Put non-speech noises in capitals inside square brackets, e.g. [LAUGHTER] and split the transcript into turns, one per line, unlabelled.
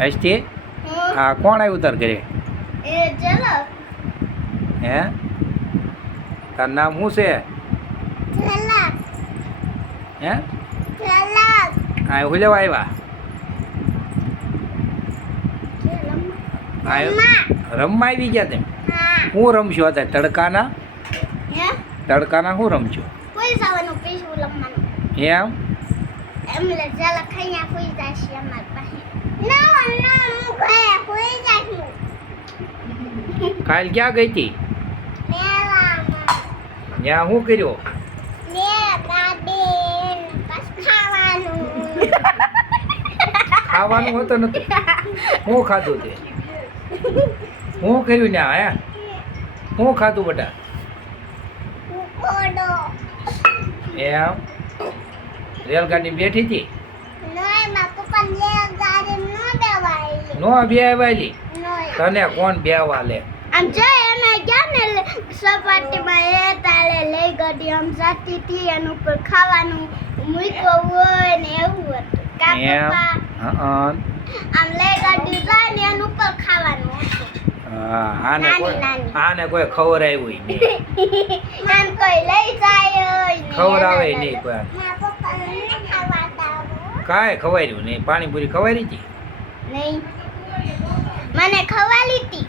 હસતી? હા કોણ આવ્યું તાર ઘરે? હે? તાર નામ શું છે? હે? હા હું લેવા આવ્યા? રમવા. આવી ગયા તેમ?
હા.
રમશો અત્યારે તડકાના? તડકાના હું રમશો?
લખવાનું.
એમ
જલા ખાઈને કોઈ જશે અમાર પાસે. ના ના હું ઘરે કોઈ જશું.
કાલ ક્યાં ગઈ હતી? ત્યાં શું કર્યો?
ખાવાનું.
હતું નતું. શું ખાધું તે? હું કર્યું ને હે? શું ખાધું બટા? એમ? રેલગાડી બેઠી હતી?
નો દેવાય
બે આવેલી તને કોણ બેવા લે?
આમ જો એના ગયા ને સપાટીમાં એ તારે લઈ ગડી આમ જાતી થી એનું ઉપર ખાવાનું મૂક્યો હોય ને એવું હતું. કા પપ્પા? આમ લઈ ગડી જાય ને એનું ઉપર ખાવાનું હતું.
હા. આને કોઈ. આને કોઈ ખવડાવ્યું ય નહીં [LAUGHS]
એમ કોઈ લઈ જાય ને
ખવડાવે નહીં કોઈ. કાંઈ ખવાર્યું નહીં? પાણીપુરી ખવારી હતી?
નહીં. મને ખવાલી હતી